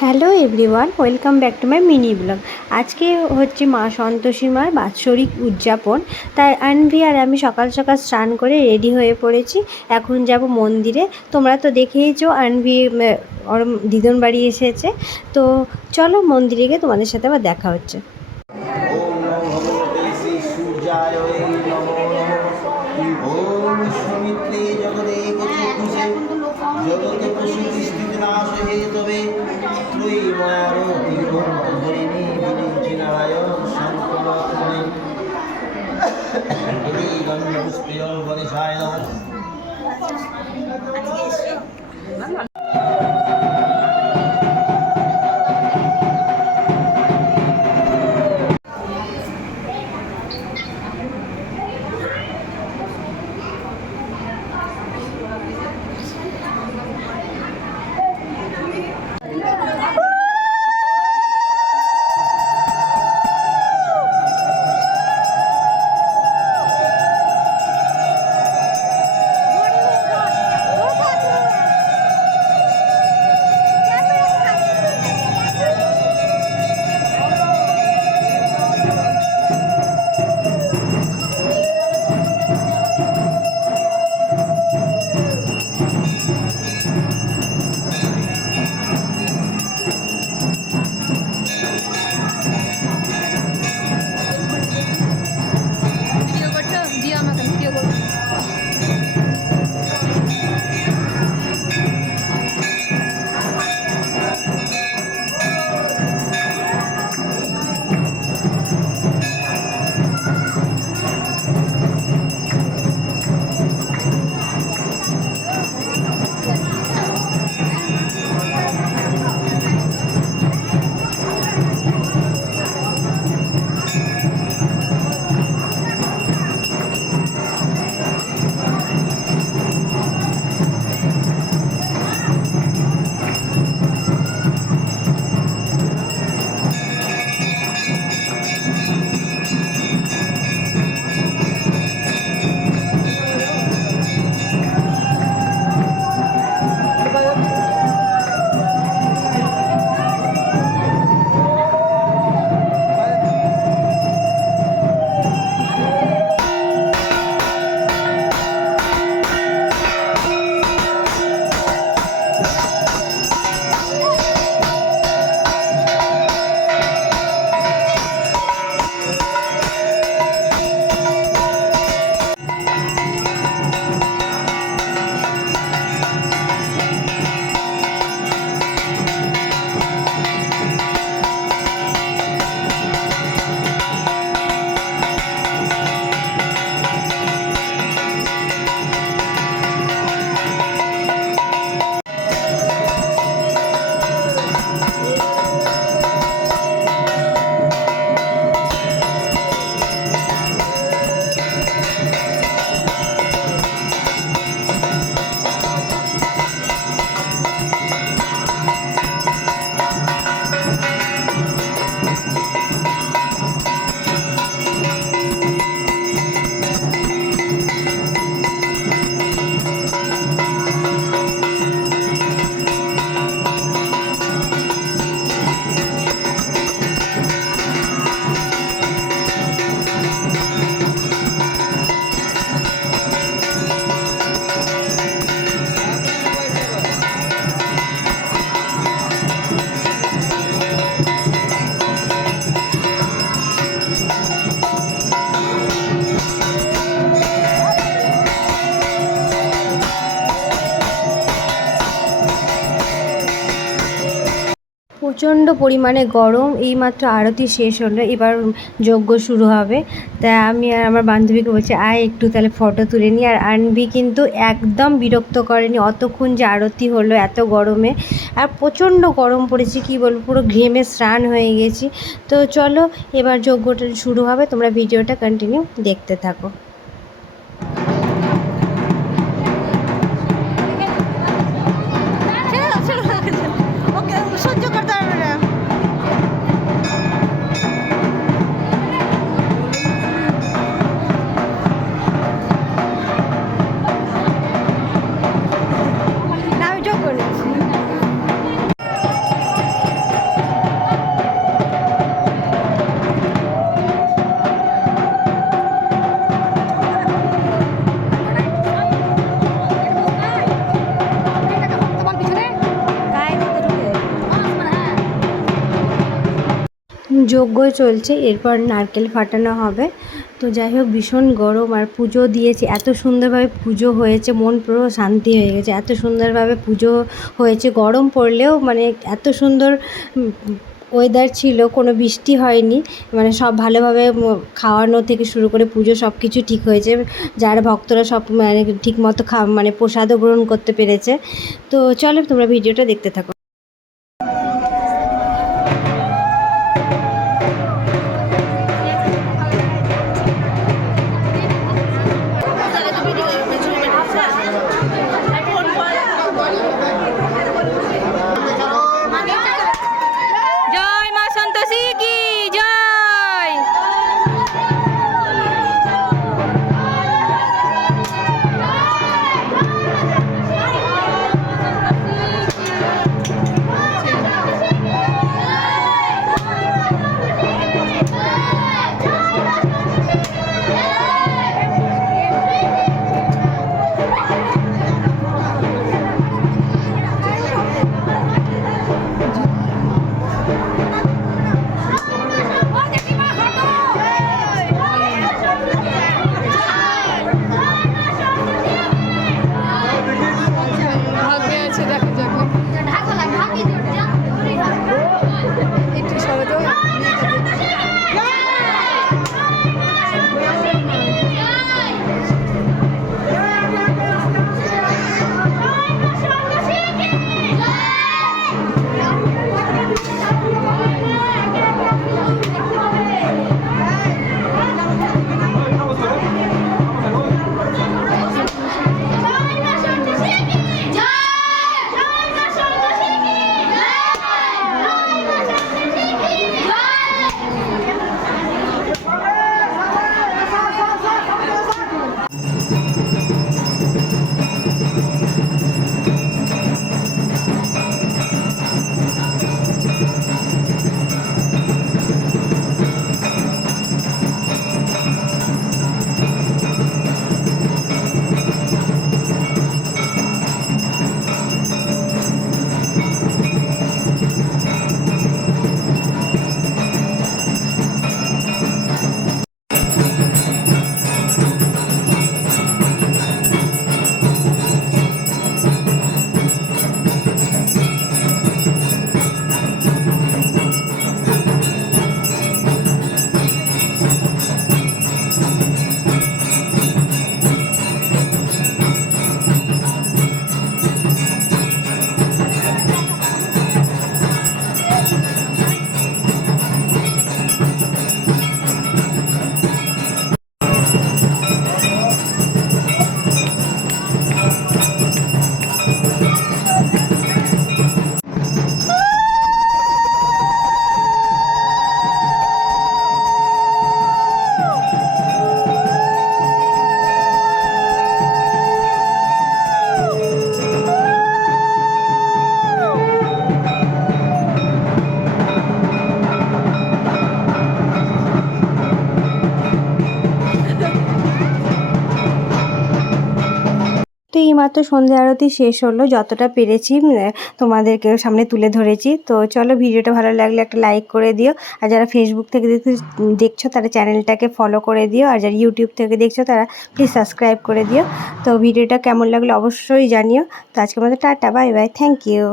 Hello everyone, welcome back to my mini blog. আজকে হচ্ছে মা সন্তোষী মার বাৎসরিক উদযাপন। তাই আনভি আর আমি সকাল সকাল স্নান করে রেডি হয়ে পড়েছি। এখন যাব মন্দিরে। তোমরা তো দেখেইছো আনভি ওর দিদন বাড়ি এসেছে। তো চলো মন্দিরে গিয়ে তোমাদের সাথে আবার দেখা হচ্ছে। জগতে প্রসূতি স্থিতি নাশ হে তবে ত্রয়ী মায়ার দিগন্ত ধরিণী বিরিঞ্চি নারায়ণ শঙ্করী গন্ধ পুষ্পিয় গণেশায় নমঃ। প্রচণ্ড পরিমাণে গরম। এইমাত্র আরতি শেষ হলো, এবার যজ্ঞ শুরু হবে। তাই আমি আর আমার বান্ধবীকে বলছি আয় একটু তাহলে ফটো তুলে নিই। আর আনভি কিন্তু একদম বিরক্ত করেনি অতক্ষণ যে আরতি হলো এত গরমে। আর প্রচণ্ড গরম পড়েছে, কি বলবো, পুরো ঘেমে স্নান হয়ে গেছি। তো চলো এবার যজ্ঞটা শুরু হবে, তোমরা ভিডিওটা কন্টিনিউ দেখতে থাকো। সহ্য করতে পারবে না। আমি যোগ করেছি। যজ্ঞ চলছে, এরপর নারকেল ফাটানো হবে। তো যাই হোক, ভীষণ গরম আর পুজো দিয়েছি, এত সুন্দরভাবে পুজো হয়েছে, মন পুরো শান্তি হয়ে গেছে। এত সুন্দরভাবে পুজো হয়েছে, গরম পড়লেও মানে এত সুন্দর ওয়েদার ছিল, কোনো বৃষ্টি হয়নি, মানে সব ভালোভাবে খাওয়ানো থেকে শুরু করে পুজো সব কিছু ঠিক হয়েছে। যারা ভক্তরা সব মানে ঠিক মতো মানে প্রসাদও গ্রহণ করতে পেরেছে। তো চলো তোমরা ভিডিওটা দেখতে থাকো। জয় মা সন্তোষী কি জয়। ভাগ্যে আছে, দেখা যাক। একটু সরে তো তো এইমাত্র সন্ধ্যা আরতি শেষ হলো, যতটা পেরেছি তোমাদেরকে সামনে তুলে ধরেছি। তো চলো, ভিডিওটা ভালো লাগলে একটা লাইক করে দিও, আর যারা ফেসবুক থেকে দেখছো তারা চ্যানেলটাকে ফলো করে দিও, আর যারা ইউটিউব থেকে দেখছো তারা প্লিজ সাবস্ক্রাইব করে দিও। তো ভিডিওটা কেমন লাগলো অবশ্যই জানিও। তো আজকের মতো tata, bye bye, thank you.